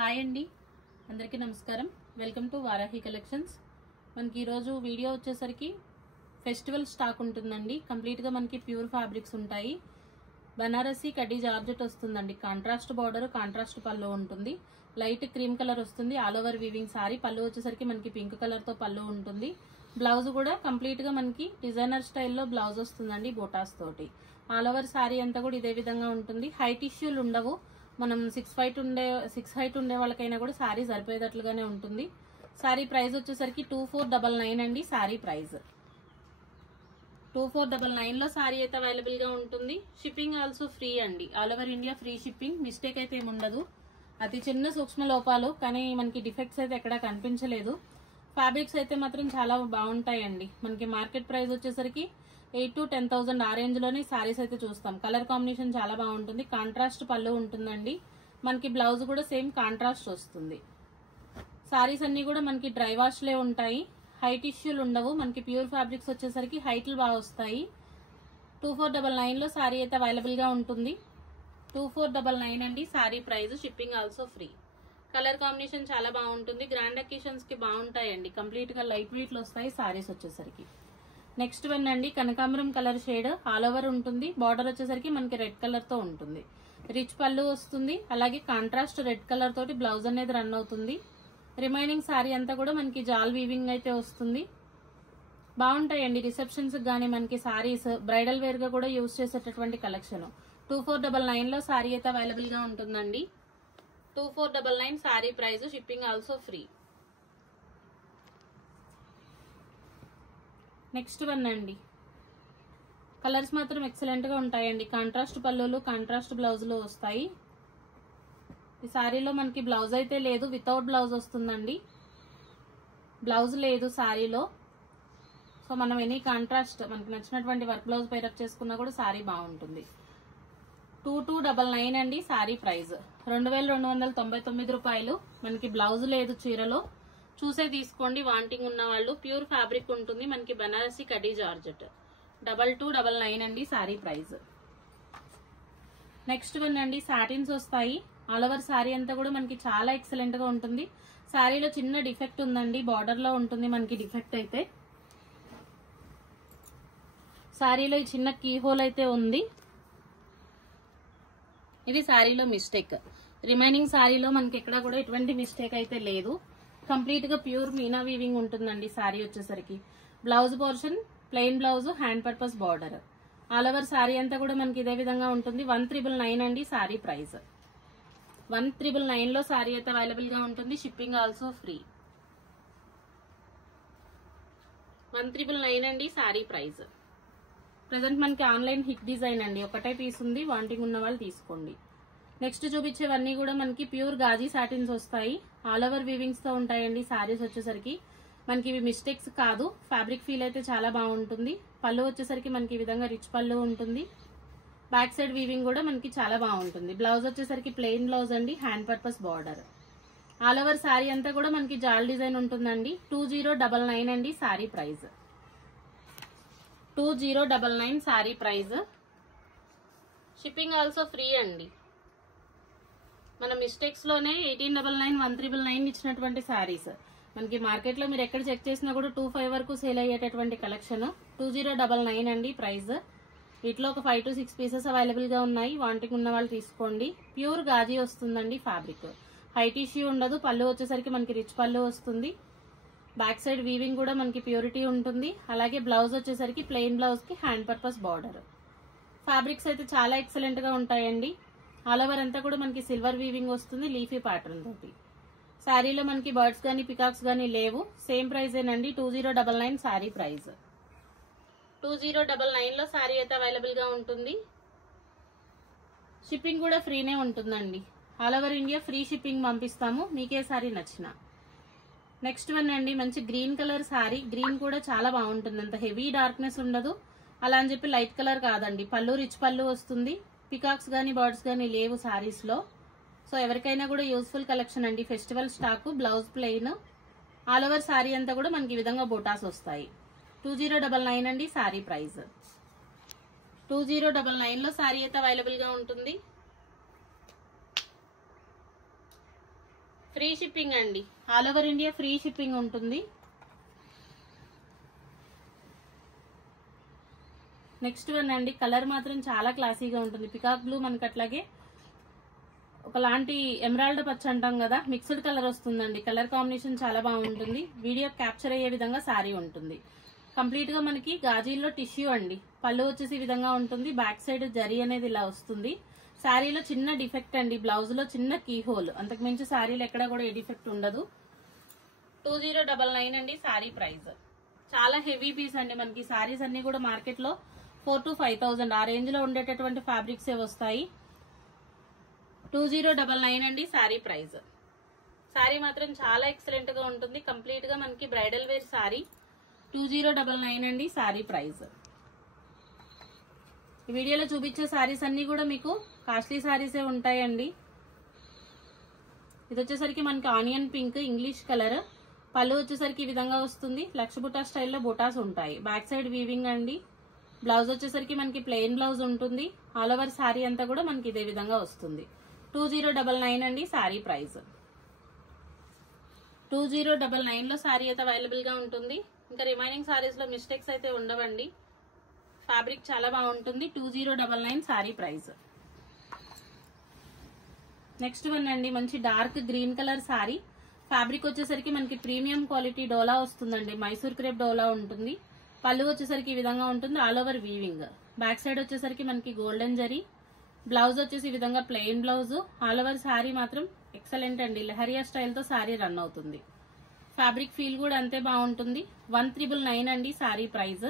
Hi అండి, అందరికీ నమస్కారం. Welcome to Varahi collections. మనకి ఈరోజు వీడియో వచ్చేసరికి ఫెస్టివల్ స్టాక్ ఉంటుందండి. కంప్లీట్గా మనకి ప్యూర్ ఫ్యాబ్రిక్స్ ఉంటాయి. బనారసి కడ్డీ జార్జెట్ వస్తుందండి. కాంట్రాస్ట్ బార్డర్, కాంట్రాస్ట్ పళ్ళు ఉంటుంది. లైట్ క్రీమ్ కలర్ వస్తుంది. All over weaving sorry. పళ్ళు వచ్చేసరికి మనకి పింక్ కలర్తో పళ్ళు ఉంటుంది. బ్లౌజ్ కూడా కంప్లీట్గా మనకి డిజైనర్ స్టైల్లో బ్లౌజ్ వస్తుందండి, బోటాస్ తోటి. ఆల్ ఓవర్ సారీ అంతా కూడా ఇదే విధంగా ఉంటుంది. హై టిష్యూలు ఉండవు. మనం 6 హైట్ ఉండే వాళ్ళకైనా కూడా సారీ సరిపోయేటట్లుగానే ఉంటుంది. సారీ ప్రైస్ వచ్చేసరికి 2499 అండి. సారీ ప్రైస్ 2499 లో సారీ అయితే అవైలబుల్ గా ఉంటుంది. షిప్పింగ్ ఆల్సో ఫ్రీ అండి. All over India free shipping. Mistake అయితే ఏమి ఉండదు. అతి చిన్న సూక్ష్మ లోపాలు, కానీ మనకి డిఫెక్ట్స్ అయితే ఎక్కడా కనిపించలేదు. ఫ్యాబ్రిక్స్ అయితే మాత్రం చాలా బాగుంటాయండి. మనకి మార్కెట్ ప్రైస్ వచ్చేసరికి 8,000 to 10,000 ఆ రేంజ్ లోనే సారీస్ అయితే చూస్తాం. కలర్ కాంబినేషన్ చాలా బాగుంటుంది. కాంట్రాస్ట్ పళ్ళు ఉంటుందండి. మనకి బ్లౌజ్ కూడా సేమ్ కాంట్రాస్ట్ వస్తుంది. సారీస్ అన్ని కూడా మనకి డ్రై వాష్ లే ఉంటాయి. హైట్ ఇష్యూలు ఉండవు. మనకి ప్యూర్ ఫ్యాబ్రిక్స్ వచ్చేసరికి హైట్లు బాగా వస్తాయి. 2499 లో సారీ అయితే అవైలబుల్ గా ఉంటుంది. 2499 అండి sorry price. Shipping also free. Colour combination చాలా బాగుంటుంది. గ్రాండ్ అకేషన్స్ కి బాగుంటాయండి. కంప్లీట్ గా లైట్ వెయిట్ లో వస్తాయి సారీస్ వచ్చేసరికి. నెక్స్ట్ వన్ అండి కనకాంబరం కలర్ షేడ్. ఆల్ ఓవర్ ఉంటుంది. బార్డర్ వచ్చేసరికి మనకి రెడ్ కలర్ తో ఉంటుంది. రిచ్ పళ్ళు వస్తుంది. అలాగే కాంట్రాస్ట్ రెడ్ కలర్ తోటి బ్లౌజ్ అనేది రన్ అవుతుంది. రిమైనింగ్ సారీ అంతా కూడా మనకి జాల్ వీవింగ్ అయితే వస్తుంది. బాగుంటాయండి రిసెప్షన్స్ గానీ మనకి సారీస్ బ్రైడల్ వేర్ గా కూడా యూజ్ చేసేటటువంటి కలెక్షన్. 2499 లో సారీ అయితే అవైలబుల్ గా ఉంటుందండి. 2499 sorry price. Shipping also free. Next one అండి. కలర్స్ మాత్రం ఎక్సలెంట్ గా ఉంటాయండి. కాంట్రాస్ట్ పళ్ళులు, కాంట్రాస్ట్ బ్లౌజులు వస్తాయి. ఈ సారీలో మనకి బ్లౌజ్ అయితే లేదు, వితౌట్ బ్లౌజ్ వస్తుందండి. బ్లౌజ్ లేదు సారీలో. సో మనం ఎనీ కాంట్రాస్ట్ మనకి నచ్చినటువంటి వర్క్ బ్లౌజ్ పేరప్ చేసుకున్నా కూడా సారీ బాగుంటుంది. 2299 అండి సారీ ప్రైస్. 2299 రూపాయలు. మనకి బ్లౌజ్ లేదు చీరలో. చూసే తీసుకోండి వాంటింగ్ ఉన్న వాళ్ళు. ప్యూర్ ఫ్యాబ్రిక్ ఉంటుంది. మనకి బనారసి కడ్డీ జార్జెట్. 2299 అండి సారీ ప్రైస్. నెక్స్ట్ వన్ అండి సాటిన్స్ వస్తాయి. ఆల్ ఓవర్ సారీ అంతా కూడా మనకి చాలా ఎక్సలెంట్ గా ఉంటుంది. సారీలో చిన్న డిఫెక్ట్ ఉందండి. బార్డర్ లో ఉంటుంది మనకి డిఫెక్ట్ అయితే. సారీలో ఈ చిన్న కీ హోల్ అయితే ఉంది. ఇది సారీలో మిస్టేక్. రిమైనింగ్ సారీలో మనకి ఎక్కడ కూడా ఎటువంటి మిస్టేక్ అయితే లేదు. కంప్లీట్ గా ప్యూర్ మీనా వీవింగ్ ఉంటుందండి సారీ వచ్చేసరికి. Blouse portion plain blouse, hand purpose border. All over sorry అంతా కూడా మనకి ఇదే విధంగా ఉంటుంది. 1999 అండి సారీ ప్రైస్. 1999 లో సారీ అయితే అవైలబుల్ గా ఉంటుంది. Shipping also free. 1999 అండి సారీ ప్రైస్. ప్రజెంట్ మనకి ఆన్లైన్ హిట్ డిజైన్ అండి. ఒకటే పీస్ ఉంది. వాంటింగ్ ఉన్న వాళ్ళు తీసుకోండి. నెక్స్ట్ చూపించేవన్నీ కూడా మనకి ప్యూర్ గాజీ సాటిన్స్ వస్తాయి. ఆల్ ఓవర్ వీవింగ్స్ తో ఉంటాయండి సారీస్ వచ్చేసరికి. మనకి ఇవి మిస్టేక్స్ కాదు. ఫ్యాబ్రిక్ ఫీల్ అయితే చాలా బాగుంటుంది. పళ్ళు వచ్చేసరికి మనకి ఈ విధంగా రిచ్ పళ్ళు ఉంటుంది. బ్యాక్ సైడ్ వీవింగ్ కూడా మనకి చాలా బాగుంటుంది. బ్లౌజ్ వచ్చేసరికి ప్లెయిన్ బ్లౌజ్ అండి, hand purpose border. All over sorry అంతా కూడా మనకి జాల్ డిజైన్ ఉంటుందండి. 2099 అండి sorry price. 2099 sorry price. Shipping also free అండి. మన మిస్టేక్స్ లోనే 1899, 1999 ఇచ్చినటువంటి సారీస్ మనకి మార్కెట్ లో మీరు ఎక్కడ చెక్ చేసినా కూడా 25 వరకు సేల్ అయ్యేటటువంటి కలెక్షన్. 2099 అండి ప్రైస్. వీటిలో ఒక 5 to 6 పీసెస్ అవైలబుల్ గా ఉన్నాయి. వాంటింగ్ ఉన్న వాళ్ళు తీసుకోండి. ప్యూర్ గాజీ వస్తుందండి ఫ్యాబ్రిక్. హైట్ ఇష్యూ ఉండదు. పళ్ళు వచ్చేసరికి మనకి రిచ్ పళ్ళు వస్తుంది. బ్యాక్ సైడ్ వీవింగ్ కూడా మనకి ప్యూరిటీ ఉంటుంది. అలాగే బ్లౌజ్ వచ్చేసరికి ప్లెయిన్ బ్లౌజ్ కి హ్యాండ్ పర్పస్ బార్డర్. ఫ్యాబ్రిక్స్ అయితే చాలా ఎక్సలెంట్ గా ఉంటాయండి. ఆల్ ఓవర్ అంతా కూడా మనకి సిల్వర్ వీవింగ్ వస్తుంది, లీఫీ ప్యాటర్న్ తోటి. శారీలో మనకి బర్డ్స్ గానీ పికాక్స్ గానీ లేవు. సేమ్ ప్రైస్ ఏనండి. 2099 శారీ ప్రైస్. 2099 లో శారీ అయితే అవైలబుల్ గా ఉంటుంది. షిప్పింగ్ కూడా ఫ్రీనే ఉంటుందండి. All over India free shipping పంపిస్తాము, మీకే శారీ నచ్చినా. నెక్స్ట్ వన్ అండి మంచి గ్రీన్ కలర్ శారీ. గ్రీన్ కూడా చాలా బాగుంటుంది. అంత హెవీ డార్క్నెస్ ఉండదు. అలా అని చెప్పి లైట్ కలర్ కాదండి. పళ్ళు రిచ్ పళ్ళు వస్తుంది. పికాక్స్ గానీ బర్డ్స్ గానీ లేవు సారీస్ లో. సో ఎవరికైనా కూడా యూస్ఫుల్ కలెక్షన్ అండి. Festival stock. Blouse plain. All over sorry అంతా కూడా మనకి ఈ విధంగా బోటాస్ వస్తాయి. 2099 అండి సారీ ప్రైస్. 2099 లో సారీ అయితే అవైలబుల్ గా ఉంటుంది. ఫ్రీ షిప్పింగ్ అండి, all over India free shipping ఉంటుంది. నెక్స్ట్ వన్ అండి, కలర్ మాత్రం చాలా క్లాసీగా ఉంటుంది. పికాక్ బ్లూ మనకి అట్లాగే ఒకలాంటి ఎమరాల్డ్ పచ్చ అంటాం కదా, మిక్స్డ్ కలర్ వస్తుందండి. కలర్ కాంబినేషన్ చాలా బాగుంటుంది. వీడియో క్యాప్చర్ అయ్యే విధంగా సారీ ఉంటుంది. కంప్లీట్ గా మనకి గాజీల్లో టిష్యూ అండి. పళ్ళు వచ్చేసి ఈ విధంగా ఉంటుంది. బ్యాక్ సైడ్ జరీ అనేది ఇలా వస్తుంది. శారీలో చిన్న డిఫెక్ట్ అండి, బ్లౌజ్ లో చిన్న కీ హోల్, అంతకుమించి శారీలో ఎక్కడ కూడా ఏ డిఫెక్ట్ ఉండదు. 2099 అండి శారీ ప్రైస్. చాలా హెవీ పీస్ అండి. మనకి శారీస్ అన్ని కూడా మార్కెట్ లో 4,000 to 5,000 ఆ రేంజ్ లో ఉండేటటువంటి ఫ్యాబ్రిక్స్ వస్తాయి. 2099 అండి శారీ ప్రైస్. శారీ మాత్రం చాలా ఎక్సలెంట్ గా ఉంటుంది. కంప్లీట్ గా మనకి బ్రైడల్ వేర్ శారీ. 2099 అండి శారీ ప్రైస్. ఈ వీడియోలో చూపించే శారీస్ అన్ని కూడా మీకు కాస్ట్లీ శారీసే ఉంటాయండి. ఇది వచ్చేసరికి మనకి ఆనియన్ పింక్ ఇంగ్లీష్ కలర్. పళ్ళు వచ్చేసరికి ఈ విధంగా వస్తుంది. లక్ష బుటా స్టైల్లో బుటాస్ ఉంటాయి. బ్యాక్ సైడ్ వీవింగ్ అండి. బ్లౌజ్ వచ్చేసరికి మనకి ప్లెయిన్ బ్లౌజ్ ఉంటుంది. ఆల్ ఓవర్ శారీ అంతా కూడా మనకి ఇదే విధంగా వస్తుంది. 2099 అండి శారీ ప్రైస్. 2099 లో శారీ అయితే అవైలబుల్ గా ఉంటుంది. ఇంకా రిమైనింగ్ శారీస్ లో మిస్టేక్స్ అయితే ఉండవండి. ఫ్యాబ్రిక్ చాలా బాగుంటుంది. 2099 శారీ ప్రైస్. నెక్స్ట్ వన్ అండి, మంచి dark green colour sari. Fabric వచ్చేసరికి మనకి ప్రీమియం క్వాలిటీ డోలా వస్తుందండి. మైసూర్ క్రేప్ డోలా ఉంటుంది. పళ్ళు వచ్చేసరికి ఈ విధంగా ఉంటుంది. All over weaving. Back side వచ్చేసరికి మనకి గోల్డెన్ జరీ. బ్లౌజ్ వచ్చేసి ఈ విధంగా plain blouse. All over sari మాత్రం ఎక్సలెంట్ అండి. లెహరియా స్టైల్ తో శారీ రన్ అవుతుంది. ఫ్యాబ్రిక్ ఫీల్ కూడా అంతే బాగుంటుంది. 1999 అండి శారీ ప్రైస్.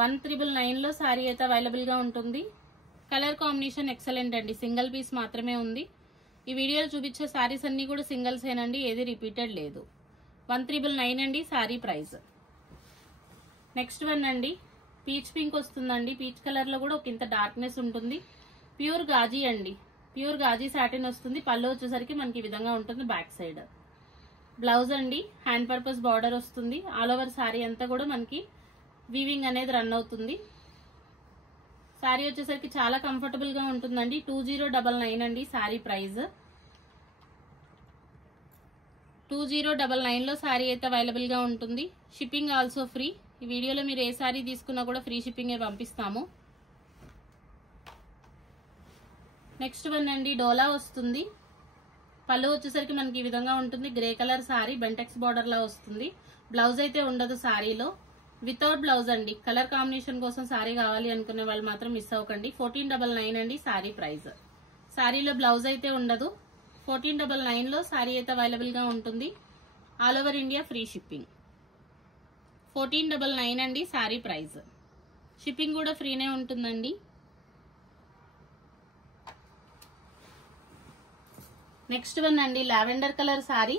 1999 లో శారీ అయితే అవైలబుల్ గా ఉంటుంది. కలర్ కాంబినేషన్ ఎక్సలెంట్ అండి. సింగిల్ పీస్ మాత్రమే ఉంది. ఈ వీడియోలో చూపించే శారీస్ అన్ని కూడా సింగిల్స్ ఏనండి, ఏది రిపీటెడ్ లేదు. 1999 అండి శారీ ప్రైస్. నెక్స్ట్ వన్ అండి, పీచ్ పింక్ వస్తుందండి. పీచ్ కలర్ లో కూడా ఒక ఇంత డార్క్నెస్ ఉంటుంది. ప్యూర్ గాజీ అండి. ప్యూర్ గాజీ సాటిన్ వస్తుంది. పళ్ళు వచ్చేసరికి మనకి ఈ విధంగా ఉంటుంది. బ్యాక్ సైడ్ బ్లౌజ్ అండి. హ్యాండ్ పర్పస్ బార్డర్ వస్తుంది. ఆల్ ఓవర్ శారీ అంతా కూడా మనకి వీవింగ్ అనేది రన్ అవుతుంది. శారీ వచ్చేసరికి చాలా కంఫర్టబుల్ గా ఉంటుందండి. 2099 అండి శారీ ప్రైస్. 2099 లో శారీ అయితే అవైలబుల్ గా ఉంటుంది. Shipping also free. ఈ వీడియోలో మీరు ఏ శారీ తీసుకున్నా కూడా ఫ్రీ షిప్పింగ్ పంపిస్తాము. నెక్స్ట్ వన్ అండి, డోలా వస్తుంది. పళ్ళు వచ్చేసరికి మనకి ఈ విధంగా ఉంటుంది. Grey colour sari, Bentex border లా వస్తుంది. బ్లౌజ్ అయితే ఉండదు శారీలో. వితౌట్ బ్లౌజ్ అండి. కలర్ కాంబినేషన్ కోసం శారీ కావాలి అనుకునే వాళ్ళు మాత్రం మిస్ అవ్వకండి. 1499 అండి శారీ ప్రైస్. శారీలో బ్లౌజ్ అయితే ఉండదు. 1499 లో శారీ అయితే అవైలబుల్ గా ఉంటుంది. All over India free shipping. 1499 అండి శారీ ప్రైస్. షిప్పింగ్ కూడా ఫ్రీనే ఉంటుందండి. నెక్స్ట్ వన్ అండి, లావెండర్ కలర్ శారీ.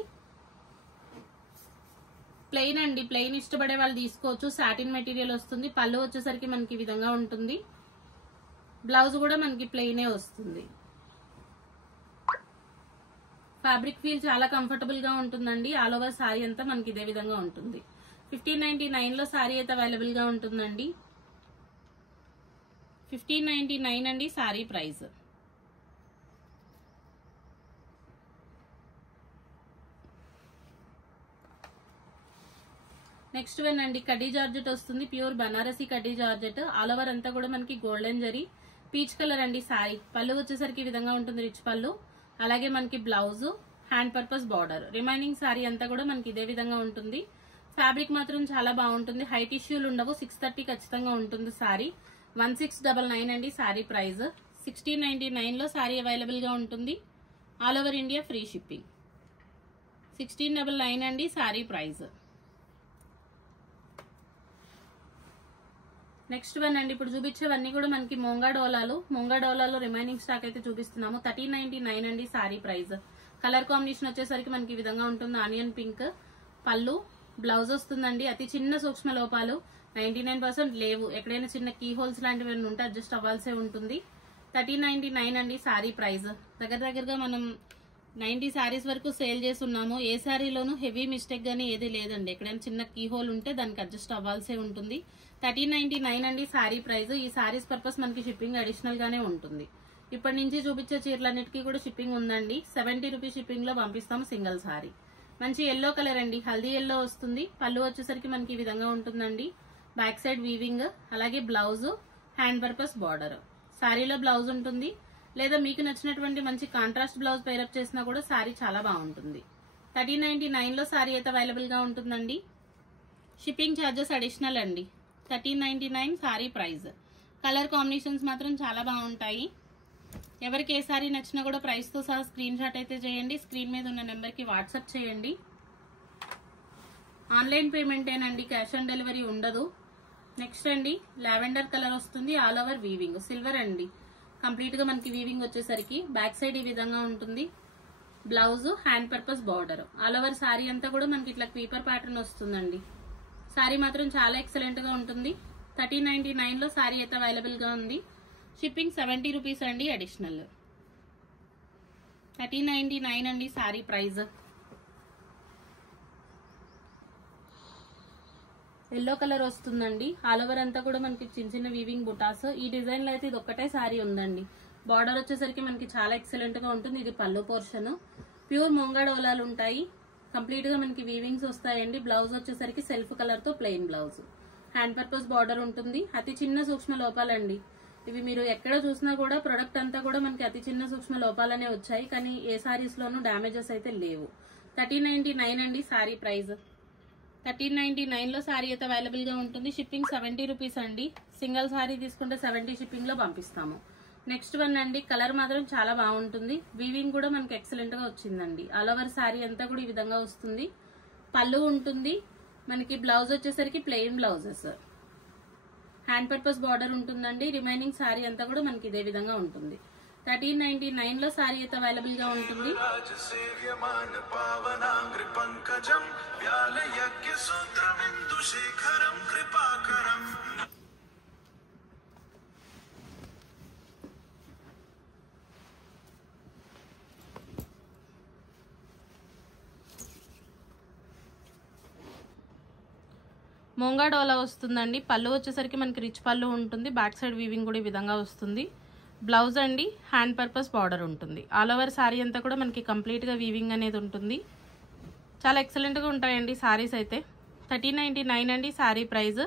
ప్లెయిన్ అండి. ప్లెయిన్ ఇష్టపడే వాళ్ళు తీసుకోవచ్చు. సాటిన్ మెటీరియల్ వస్తుంది. పళ్ళు వచ్చేసరికి మనకి ఈ విధంగా ఉంటుంది. బ్లౌజ్ కూడా మనకి ప్లెయినే వస్తుంది. ఫ్యాబ్రిక్ ఫీల్ చాలా కంఫర్టబుల్ గా ఉంటుందండి. ఆల్ ఓవర్ శారీ అంతా మనకి ఇదే విధంగా ఉంటుంది. 1599 లో శారీ అయితే అవైలబుల్ గా ఉంటుందండి. 1599 అండి శారీ ప్రైస్. నెక్స్ట్ వన్ అండి, కడ్డీ జార్జెట్ వస్తుంది. ప్యూర్ బనారసి కడ్డీ జార్జెట్. ఆల్ ఓవర్ అంతా కూడా మనకి గోల్డెన్ జరీ. పీచ్ కలర్ అండి శారీ. పళ్ళు వచ్చేసరికి ఈ విధంగా ఉంటుంది. రిచ్ పళ్ళు. అలాగే మనకి blouse, hand purpose border. Remaining sari అంతా కూడా మనకి ఇదే విధంగా ఉంటుంది. ఫ్యాబ్రిక్ మాత్రం చాలా బాగుంటుంది. హై టిష్యూలు ఉండవు. 630 ఖచ్చితంగా ఉంటుంది శారీ. 1699 అండి శారీ ప్రైస్. 1699 లో శారీ అవైలబుల్ గా ఉంటుంది. All over India free shipping. 1699 అండి శారీ ప్రైస్. నెక్స్ట్ వన్ అండి, ఇప్పుడు చూపించేవన్నీ కూడా మనకి మొంగా డోలాలు. మొంగా డోలాలో రిమైనింగ్ స్టాక్ అయితే చూపిస్తున్నాము. 1399 అండి శారీ ప్రైస్. కలర్ కాంబినేషన్ వచ్చేసరికి మనకి ఈ విధంగా ఉంటుంది. Onion pink. పళ్ళు, బ్లౌజ్ వస్తుందండి. అతి చిన్న సూక్ష్మ లోపాలు 99% లేవు. ఎక్కడైనా చిన్న కీ హోల్స్ లాంటివి ఉంటే అడ్జస్ట్ అవ్వాల్సే ఉంటుంది. 1399 అండి శారీ ప్రైస్. దగ్గరగా మనం 90 శారీస్ వరకు సేల్ చేస్తున్నాము. ఏ శారీలోనూ హెవీ మిస్టేక్ గానీ ఏది లేదండి. ఎక్కడైనా చిన్న కీ హోల్ ఉంటే దానికి అడ్జస్ట్ అవ్వాల్సే ఉంటుంది. 1399 అండి శారీ ప్రైస్. ఈ శారీస్ పర్పస్ మనకి షిప్పింగ్ అడిషనల్ గానే ఉంటుంది. ఇప్పటి నుంచి చూపించే చీరలన్నిటికీ కూడా షిప్పింగ్ ఉందండి. 70 రూపీస్ షిప్పింగ్ లో పంపిస్తాము సింగిల్ సారీ. మంచి ఎల్లో కలర్ అండి, హల్దీ ఎల్లో వస్తుంది. పళ్ళు వచ్చేసరికి మనకి ఈ విధంగా ఉంటుందండి. బ్యాక్ సైడ్ వీవింగ్, అలాగే బ్లౌజ్ హ్యాండ్ పర్పస్ బార్డర్. సారీలో బ్లౌజ్ ఉంటుంది, లేదా మీకు నచ్చినటువంటి మంచి కాంట్రాస్ట్ బ్లౌజ్ పేరప్ చేసినా కూడా సారీ చాలా బాగుంటుంది. 1399 లో సారీ అయితే అవైలబుల్ గా ఉంటుందండి. షిప్పింగ్ ఛార్జెస్ అడిషనల్ అండి. 1399 సారీ ప్రైస్. కలర్ కాంబినేషన్స్ మాత్రం చాలా బాగుంటాయి. ఎవరికి ఏ సారీ నచ్చినా కూడా ప్రైస్ తో సహా స్క్రీన్ షాట్ అయితే చేయండి. స్క్రీన్ మీద ఉన్న నెంబర్ కి వాట్సాప్ చేయండి. ఆన్లైన్ పేమెంట్ ఏనండి, క్యాష్ ఆన్ డెలివరీ ఉండదు. నెక్స్ట్ అండి లావెండర్ కలర్ వస్తుంది, ఆల్ ఓవర్ వీవింగ్, సిల్వర్ అండి. కంప్లీట్ గా మనకి వీవింగ్ వచ్చేసరికి బ్యాక్ సైడ్ ఈ విధంగా ఉంటుంది. Blouse hand purpose border. All over sorry అంతా కూడా మనకి ఇట్లా క్రీపర్ ప్యాటర్న్ వస్తుందండి. సారీ మాత్రం చాలా ఎక్సలెంట్ గా ఉంటుంది. 1399 లో సారీ అయితే అవైలబుల్ గా ఉంది. షిప్పింగ్ 70 రూపీస్ అండి అడిషనల్. 1399 అండి సారీ ప్రైస్. ఎల్లో కలర్ వస్తుందండి. ఆల్ ఓవర్ అంతా కూడా మనకి చిన్న చిన్న వీవింగ్ బుటాస్. ఈ డిజైన్ లో అయితే ఇది ఒక్కటే సారీ ఉందండి. బార్డర్ వచ్చేసరికి మనకి చాలా ఎక్సలెంట్ గా ఉంటుంది. ఇది పళ్ళు పోర్షన్. ప్యూర్ ముంగా డోలాలు ఉంటాయి. కంప్లీట్ గా మనకి వీవింగ్స్ వస్తాయండి. బ్లౌజ్ వచ్చేసరికి సెల్ఫ్ కలర్ తో plain blouse. Hand purpose border ఉంటుంది. అతి చిన్న సూక్ష్మ లోపాలండి ఇవి. మీరు ఎక్కడ చూసినా కూడా ప్రొడక్ట్ అంతా కూడా మనకి అతి చిన్న సూక్ష్మ లోపాలనే వచ్చాయి, కానీ ఏ సారీస్ లోనూ డ్యామేజెస్ అయితే లేవు. 1399 అండి సారీ ప్రైస్. 1399 లో సారీ అయితే అవైలబుల్ గా ఉంటుంది. షిప్పింగ్ 70 రూపీస్ అండి. సింగిల్ సారీ తీసుకుంటే 70 షిప్పింగ్ లో పంపిస్తాము. నెక్స్ట్ వన్ అండి, కలర్ మాత్రం చాలా బాగుంటుంది. వీవింగ్ కూడా మనకి ఎక్సలెంట్ గా వచ్చిందండి. ఆల్ ఓవర్ సారీ అంతా కూడా ఈ విధంగా వస్తుంది. పళ్ళు ఉంటుంది. మనకి బ్లౌజ్ వచ్చేసరికి plain blouses. Hand purpose border ఉంటుందండి. రిమైనింగ్ సారీ అంతా కూడా మనకి ఇదే విధంగా ఉంటుంది. 1399 లో సారీ అయితే అవైలబుల్ గా ఉంటుంది. ముంగా డోలా వస్తుందండి. పళ్ళు వచ్చేసరికి మనకి రిచ్ పళ్ళు ఉంటుంది. బ్యాక్ సైడ్ వీవింగ్ కూడా ఈ విధంగా వస్తుంది. బ్లౌజ్ అండి హ్యాండ్ పర్పస్ బార్డర్ ఉంటుంది. ఆల్ ఓవర్ సారీ అంతా కూడా మనకి కంప్లీట్ గా వీవింగ్ అనేది ఉంటుంది. చాలా ఎక్సలెంట్ గా ఉంటాయండి సారీస్ అయితే. 1399 అండి సారీ ప్రైస్.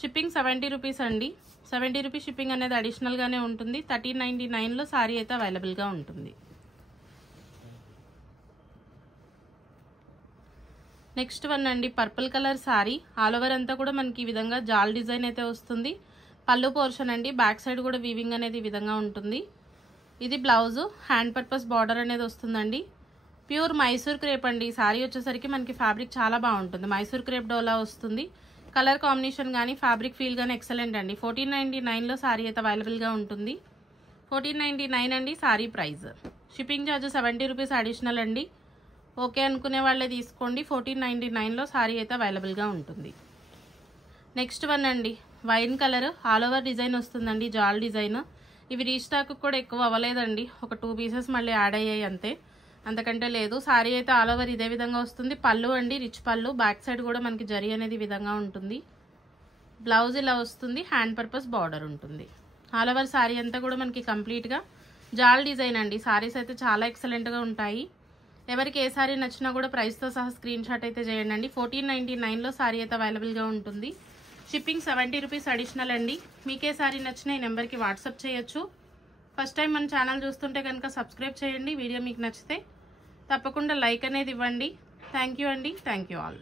షిప్పింగ్ 70 రూపీస్ అండి. 70 రూపీస్ షిప్పింగ్ అనేది అడిషనల్ గానే ఉంటుంది. 1399 లో సారీ అయితే అవైలబుల్ గా ఉంటుంది. నెక్స్ట్ వన్ అండి purple colour sorry. All over అంతా కూడా మనకి ఈ విధంగా జాల్ డిజైన్ అయితే వస్తుంది. పళ్ళు పోర్షన్ అండి. బ్యాక్ సైడ్ కూడా వీవింగ్ అనేది ఈ విధంగా ఉంటుంది. ఇది బ్లౌజ్ హ్యాండ్ పర్పస్ బార్డర్ అనేది వస్తుందండి. ప్యూర్ మైసూర్ క్రేప్ అండి. సారీ వచ్చేసరికి మనకి ఫ్యాబ్రిక్ చాలా బాగుంటుంది. మైసూర్ క్రేప్ డోలా వస్తుంది. కలర్ కాంబినేషన్ కానీ ఫ్యాబ్రిక్ ఫీల్ కానీ ఎక్సలెంట్ అండి. 1499 లో సారీ అయితే అవైలబుల్ గా ఉంటుంది. 1499 అండి sorry price. Shipping charge 70 rupees additional అండి. ఓకే అనుకునే వాళ్ళే తీసుకోండి. 1499 లో సారీ అయితే అవైలబుల్ గా ఉంటుంది. నెక్స్ట్ వన్ అండి wine colour. All over design వస్తుందండి, జాల్ డిజైన్. ఇవి రీస్టాక్ కూడా ఎక్కువ అవ్వలేదండి. ఒక 2 పీసెస్ మళ్ళీ యాడ్ అయ్యాయి అంతే, అంతకంటే లేదు. సారీ అయితే ఆల్ ఓవర్ ఇదే విధంగా వస్తుంది. పళ్ళు అండి రిచ్ పళ్ళు. బ్యాక్ సైడ్ కూడా మనకి జరీ అనేది ఈ విధంగా ఉంటుంది. బ్లౌజ్ ఇలా వస్తుంది. హ్యాండ్ పర్పస్ బార్డర్ ఉంటుంది. ఆల్ ఓవర్ సారీ అంతా కూడా మనకి కంప్లీట్ గా జాల్ డిజైన్ అండి. సారీస్ అయితే చాలా ఎక్సలెంట్ గా ఉంటాయి. ఎవరికి ఏ సారీ నచ్చినా కూడా ప్రైస్ తో సహా స్క్రీన్ షాట్ అయితే చేయండి. 1499 లో సారీ అయితే అవైలబుల్ గా ఉంటుంది. షిప్పింగ్ 70 రూపీస్ అడిషనల్ అండి. మీకే సారీ నచ్చిన ఈ నెంబర్కి వాట్సాప్ చేయొచ్చు. ఫస్ట్ టైం మన ఛానల్ చూస్తుంటే కనుక సబ్స్క్రైబ్ చేయండి. వీడియో మీకు నచ్చితే తప్పకుండా లైక్ అనేది ఇవ్వండి. థ్యాంక్ యూ అండి. Thank you all.